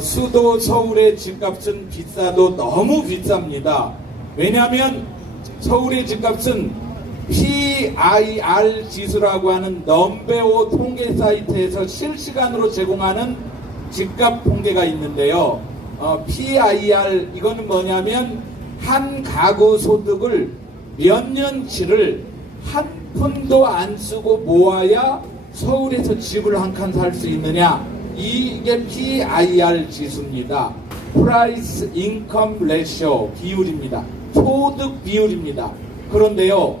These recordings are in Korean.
수도 서울의 집값은 비싸도 너무 비쌉니다. 왜냐하면 서울의 집값은 PIR 지수라고 하는 넘베오 통계 사이트에서 실시간으로 제공하는 집값 통계가 있는데요. PIR 이거는 뭐냐면 한 가구 소득을 몇 년치를 한 푼도 안 쓰고 모아야 서울에서 집을 한 칸 살 수 있느냐, 이게 PIR 지수입니다. Price Income Ratio 비율입니다. 소득 비율입니다. 그런데요,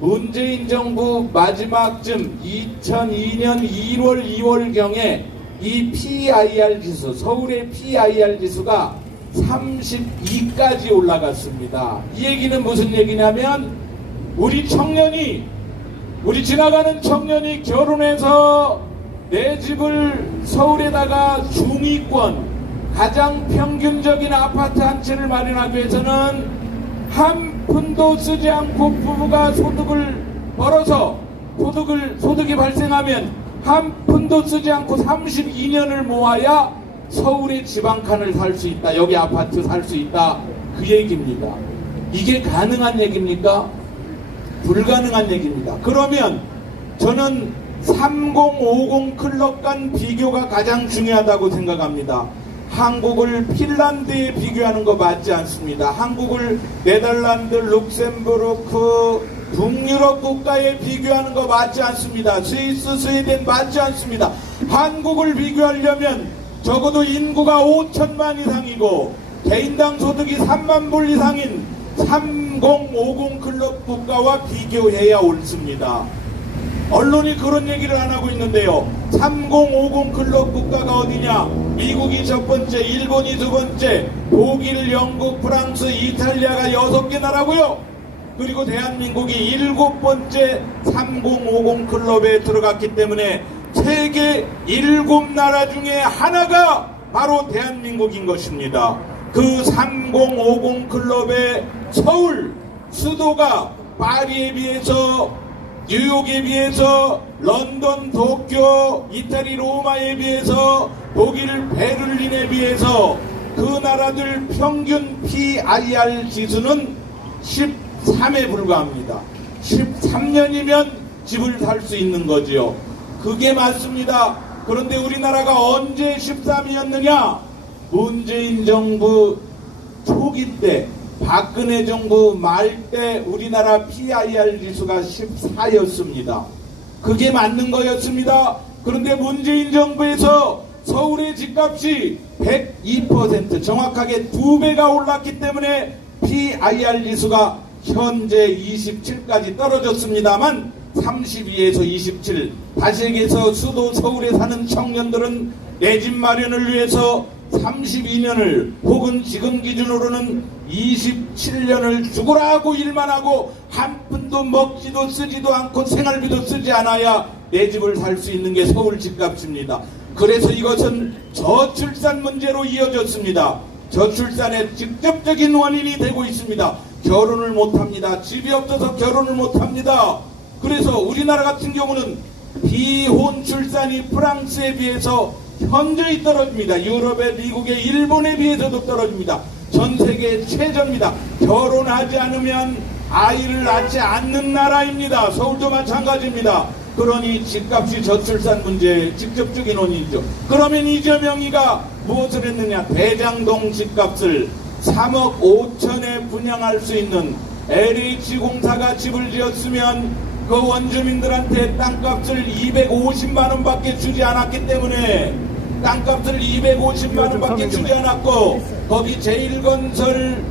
문재인 정부 마지막쯤 2002년 1월 2월경에 이 PIR 지수, 서울의 PIR 지수가 32까지 올라갔습니다. 이 얘기는 무슨 얘기냐면 우리 지나가는 청년이 결혼해서 내 집을 서울에다가 중위권 가장 평균적인 아파트 한 채를 마련하기 위해서는 한 푼도 쓰지 않고 부부가 소득을 벌어서 소득이 발생하면 한 푼도 쓰지 않고 32년을 모아야 서울의 집 한 칸을 살 수 있다, 여기 아파트 살 수 있다, 그 얘기입니다. 이게 가능한 얘기입니까? 불가능한 얘기입니다. 그러면 저는 3050 클럽 간 비교가 가장 중요하다고 생각합니다. 한국을 핀란드에 비교하는 거 맞지 않습니다. 한국을 네덜란드, 룩셈부르크, 북유럽 국가에 비교하는 거 맞지 않습니다. 스위스, 스웨덴 맞지 않습니다. 한국을 비교하려면 적어도 인구가 5천만 이상이고 개인당 소득이 3만 불 이상인 3050 클럽 국가와 비교해야 옳습니다. 언론이 그런 얘기를 안 하고 있는데요. 3050 클럽 국가가 어디냐? 미국이 첫 번째, 일본이 두 번째, 독일, 영국, 프랑스, 이탈리아가 6개 나라고요. 그리고 대한민국이 7번째 3050 클럽에 들어갔기 때문에 세계 7나라 중에 하나가 바로 대한민국인 것입니다. 그 3050 클럽의 서울, 수도가 파리에 비해서, 뉴욕에 비해서, 런던, 도쿄, 이태리, 로마에 비해서, 독일, 베를린에 비해서 그 나라들 평균 PIR 지수는 13에 불과합니다. 13년이면 집을 살 수 있는 거지요. 그게 맞습니다. 그런데 우리나라가 언제 13이었느냐? 문재인 정부 초기 때, 박근혜 정부 말 때 우리나라 PIR 지수가 14였습니다. 그게 맞는 거였습니다. 그런데 문재인 정부에서 서울의 집값이 102%, 정확하게 2배가 올랐기 때문에 PIR 지수가 현재 27까지 떨어졌습니다만 32에서 27, 다시 얘기해서 수도 서울에 사는 청년들은 내 집 마련을 위해서 32년을 혹은 지금 기준으로는 27년을 죽으라고 일만 하고 한 푼도 먹지도 쓰지도 않고 생활비도 쓰지 않아야 내 집을 살 수 있는 게 서울 집값입니다. 그래서 이것은 저출산 문제로 이어졌습니다. 저출산의 직접적인 원인이 되고 있습니다. 결혼을 못합니다. 집이 없어서 결혼을 못합니다. 그래서 우리나라 같은 경우는 비혼 출산이 프랑스에 비해서 현저히 떨어집니다. 유럽에, 미국에, 일본에 비해서도 떨어집니다. 전 세계 최저입니다. 결혼하지 않으면 아이를 낳지 않는 나라입니다. 서울도 마찬가지입니다. 그러니 집값이 저출산 문제의 직접적인 원인이죠. 그러면 이재명이가 무엇을 했느냐? 대장동 집값을 3억 5천에 분양할 수 있는 LH공사가 집을 지었으면 그 원주민들한테 땅값을 250만원 밖에 주지 않았기 때문에, 땅값을 250만원 밖에 주지 않았고, 거기 제일건설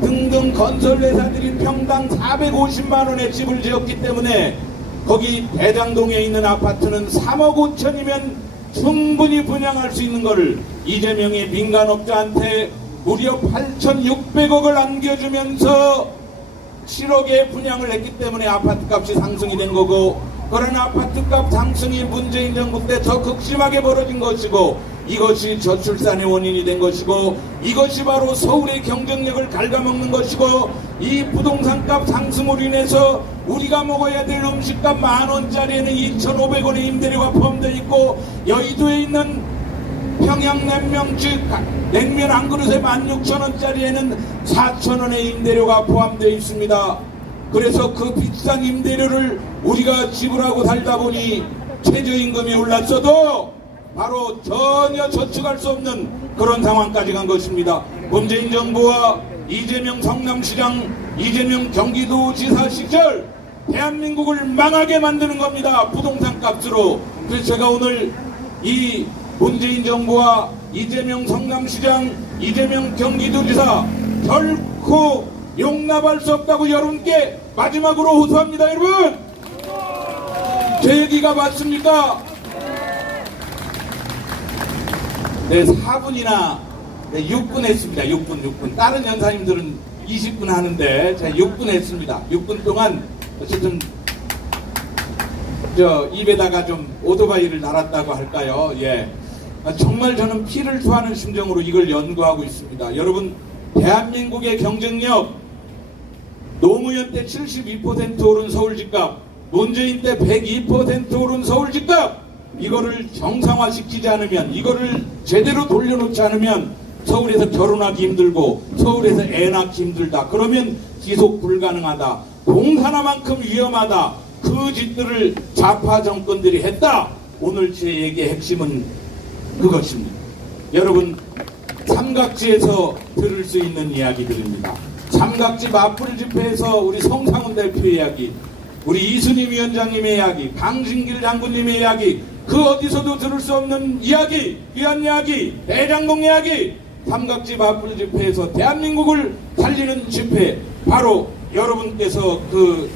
등등 건설회사들이 평당 450만원에 집을 지었기 때문에 거기 대장동에 있는 아파트는 3억 5천이면 충분히 분양할 수 있는 것을 이재명이 민간업자한테 무려 8,600억을 안겨주면서 7억에 분양을 했기 때문에 아파트값이 상승이 된 거고, 그런 아파트값 상승이 문재인 정부 때 더 극심하게 벌어진 것이고, 이것이 저출산의 원인이 된 것이고, 이것이 바로 서울의 경쟁력을 갉아먹는 것이고, 이 부동산값 상승으로 인해서 우리가 먹어야 될 음식값 10,000원짜리에는 2,500원의 임대료가 포함되어 있고, 여의도에 있는 평양냉면집 냉면 한 그릇에 16,000원짜리에는 4,000원의 임대료가 포함되어 있습니다. 그래서 그 비싼 임대료를 우리가 지불하고 살다 보니 최저임금이 올랐어도 바로 전혀 저축할 수 없는 그런 상황까지 간 것입니다. 문재인 정부와 이재명 성남시장, 이재명 경기도지사 시절 대한민국을 망하게 만드는 겁니다. 부동산 값으로. 그래서 제가 오늘 이 문재인 정부와 이재명 성남시장, 이재명 경기도지사 결코 용납할 수 없다고 여러분께 마지막으로 호소합니다. 여러분, 제 얘기가 맞습니까? 네, 4분이나 6분 했습니다. 6분. 다른 연사님들은 20분 하는데 제가 6분 했습니다. 6분 동안 어쨌든 입에다가 좀 오토바이를 달았다고 할까요? 예. 정말 저는 피를 토하는 심정으로 이걸 연구하고 있습니다. 여러분, 대한민국의 경쟁력, 노무현 때 72% 오른 서울집값, 문재인 때 102% 오른 서울집값, 이거를 정상화시키지 않으면, 이거를 제대로 돌려놓지 않으면 서울에서 결혼하기 힘들고 서울에서 애 낳기 힘들다. 그러면 지속 불가능하다. 공산화만큼 위험하다. 그 짓들을 좌파 정권들이 했다. 오늘 제 얘기의 핵심은 그것입니다. 여러분, 삼각지에서 들을 수 있는 이야기들입니다. 삼각지 맞불 집회에서 우리 성상훈 대표 이야기, 우리 이순임 위원장님의 이야기, 강신길 장군님의 이야기, 그 어디서도 들을 수 없는 이야기, 귀한 이야기, 대장동 이야기, 삼각지 맞불 집회에서 대한민국을 살리는 집회, 바로 여러분께서 그